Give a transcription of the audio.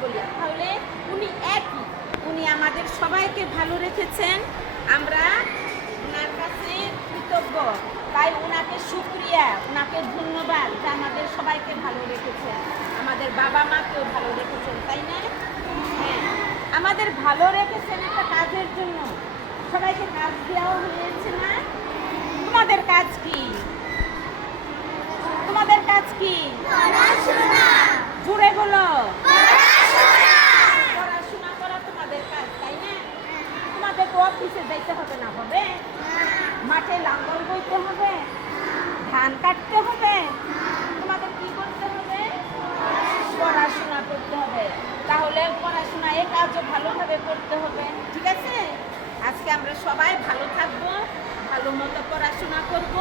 বলি, তাহলে উনি একই। উনি আমাদের সবাইকে ভালো রেখেছেন, আমরা ওনার কাছে কৃতজ্ঞ। তাই ওনাকে সুক্রিয়া ওনাকে ধন্যবাদ যে আমাদের সবাইকে ভালো রেখেছেন। আমাদের বাবা মাকেও ভালো রেখেছেন, তাই না? হ্যাঁ। আমাদের ভালো রেখেছেন একটা কাজের জন্য। সবাইকে কাজ দেওয়া হয়েছে না? তোমাদের কাজ কি? তোমাদের কাজ কি? জুড়ে বলো পড়াশোনা করা তোমাদের কাজ তাই না তো অফিসে যাইতে হবে না, হবে? মাঠে লাঙ্গল বইতে হবে, ধান কাটতে হবে, তোমাদের কি করতে হবে? পড়াশোনা করতে হবে। তাহলে পড়াশোনা এ কাজও ভালোভাবে করতে হবে, ঠিক আছে? আজকে আমরা সবাই ভালো থাকব, ভালো মতো পড়াশোনা করব।